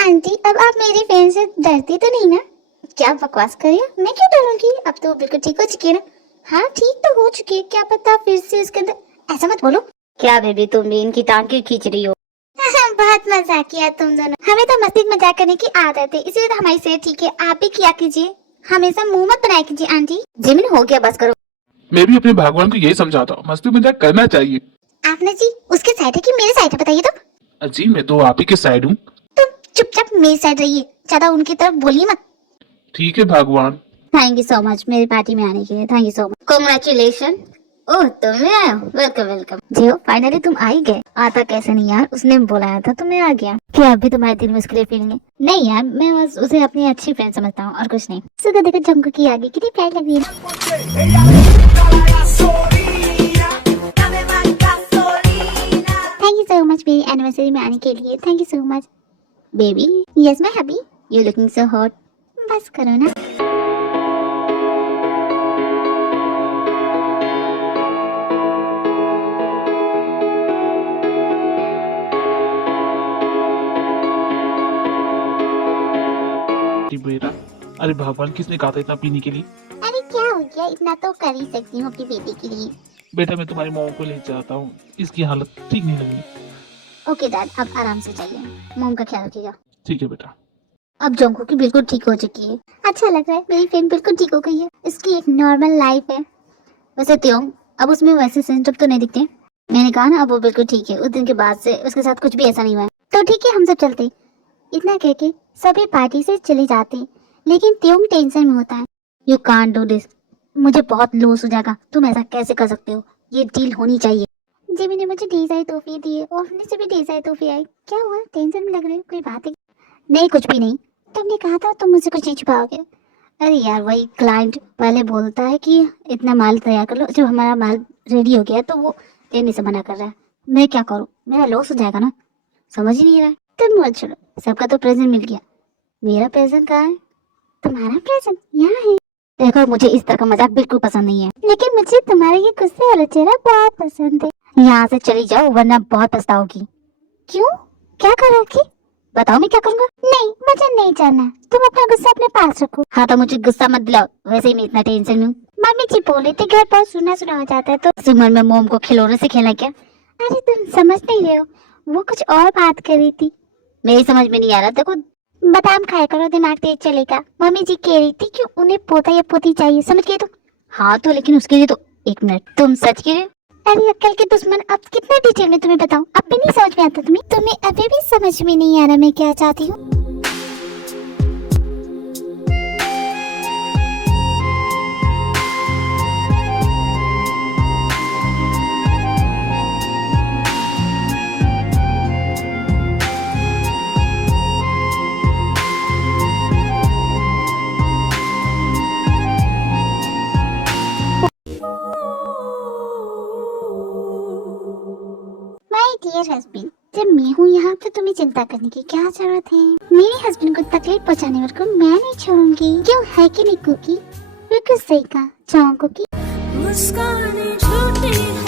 आंटी अब आप मेरी फैन से डरती तो नहीं ना? क्या बकवास कर रही हो, मैं क्यों डरूंगी? अब तो बिल्कुल ठीक हो चुकी है ना। हाँ ठीक तो हो चुकी है, क्या पता फिर से इसके अंदर। ऐसा मत बोलो। क्या बेबी तुम भी इनकी टांग क्यों खींच रही हो? बहुत मजाक किया तुम दोनों। हमें तो मस्ती मजाक करने की आदत है, इसलिए तो हमारी सेहत ठीक है। आप भी किया कीजिए, हमेशा मुंह मत बनाया कीजिए। आंटी जिमिन हो गया, बस करो। मैं भी अपने भगवान को यही समझाता हूँ, मस्ती मजाक करना चाहिए। आपने जी उसके साइड है कि मेरे साइड है, बताइए तो। जी मैं तो आप ही के साइड हूँ। तुम चुपचाप मेरी साइड रहिए, ज्यादा उनकी तरफ बोलिए मत। ठीक है भगवान। थैंक यू सो मच मेरी पार्टी में आने के लिए। Thank you so much. Congratulation. ओह तुम आए हो, वेलकम वेलकम। जियो फाइनली तुम आ ही गए। आता कैसे नहीं यार, उसने बुलाया था तो मैं आ गया। क्या अभी तुम्हारे दिल में उसके लिए फीलिंग है? नहीं यार मैं बस उसे अपनी अच्छी फ्रेंड समझता हूँ और कुछ नहीं। सुबह देखो जोंगकुक की आगे कितनी प्यारी लग रही है। थैंक यू सो मच मेरी एनिवर्सरी में आने के लिए। Thank you so much baby. Yes my hubby, you looking so hot. बस करो ना। बेटा अरे भगवान, किसने कहा था इतना पीने के लिए? अरे क्या हो गया, इतना तो कर ही सकती हूँ अपनी बेटी के लिए। बेटा मैं तुम्हारी मॉम को ले जाता हूँ, इसकी हालत ठीक नहीं लग रही। ओके डैड, अब आराम से जाइए, मॉम का ख्याल रखिएगा। ठीक है बेटा। अब जोंगकुक की बिल्कुल ठीक हो चुकी है। अच्छा लग रहा है, मेरी फ्रेंड बिल्कुल ठीक हो गई है। इसकी एक नॉर्मल लाइफ है। वैसे त्योंग अब उसमें वैसे सिम्टम तो नहीं दिखते। मैंने कहा ना अब वो बिल्कुल ठीक है। उस दिन के बाद से उसके साथ कुछ भी ऐसा नहीं हुआ है। तो ठीक है हम सब चलते। इतना कह के सभी पार्टी से चले जाते, लेकिन त्योंग टेंशन में होता है। यू कांट डू दिस, मुझे बहुत लॉस हो जाएगा। तुम ऐसा कैसे कर सकते हो, ये डील होनी चाहिए। जिमी ने मुझे ढेर सारी तोहफे दिए, ऑफने से भी ढेर सारे तोहफे आए। क्या हुआ, टेंशन में लग रहे हो? कोई बात है? नहीं कुछ भी नहीं। तुमने कहा था तुम मुझसे कुछ नहीं छुपाओगे। अरे यार वही क्लाइंट पहले बोलता है कि इतना माल तैयार कर लो, जब हमारा माल रेडी हो गया तो वो देने से मना कर रहा है। मैं क्या करूँ, मेरा लॉस हो जाएगा ना। समझ ही नहीं रहा है। तुम मत छोड़ो, सबका तो प्रेजेंट मिल गया। मेरा प्रेजेंट कहाँ है? तुम्हारा प्रेजेंट यहाँ है। देखो मुझे इस तरह का मजाक बिल्कुल पसंद नहीं है, लेकिन मुझे तुम्हारे ये गुस्से वाला चेहरा बहुत पसंद है। यहाँ से चली जाओ वरना बहुत पछताओगी। क्यों, क्या करोगी? बताओ मैं क्या करूँगा? नहीं मुझे नहीं जानना, तुम अपना गुस्सा अपने पास रखो। हाँ तो मुझे गुस्सा मत दिलाओ, वैसे ही मैं इतना टेंशन में हूँ। मम्मी जी बोले थे घर बहुत सुना सुना हो जाता है, तो इस उम्र में मोम को खिलौने से खेला क्या? अरे तुम समझ नहीं रहे हो, वो कुछ और बात कर रही थी, मेरी समझ में नहीं आ रहा। देखो बादाम खाया करो, दिमाग तेज चलेगा। मम्मी जी कह रही थी कि उन्हें पोता या पोती चाहिए, समझ गए तुम? हाँ तो लेकिन उसके लिए तो, एक मिनट, तुम सच कह रहे हो? अरे अक्कल के दुश्मन, अब कितना डिटेल में तुम्हें बताऊं, अब भी नहीं समझ में आता तुम्हें अभी भी समझ में नहीं आ रहा मैं क्या चाहती हूँ। माय डियर हस्बैंड, जब मैं हूँ यहाँ तो तुम्हें चिंता करने की क्या जरूरत है? मेरे हस्बैंड को तकलीफ पहुँचाने वाले को मैं नहीं छोड़ूंगी, क्यों है कि नहीं कुकी? बिल्कुल सही कहा, जाओ कुकी। मुस्कान झूठी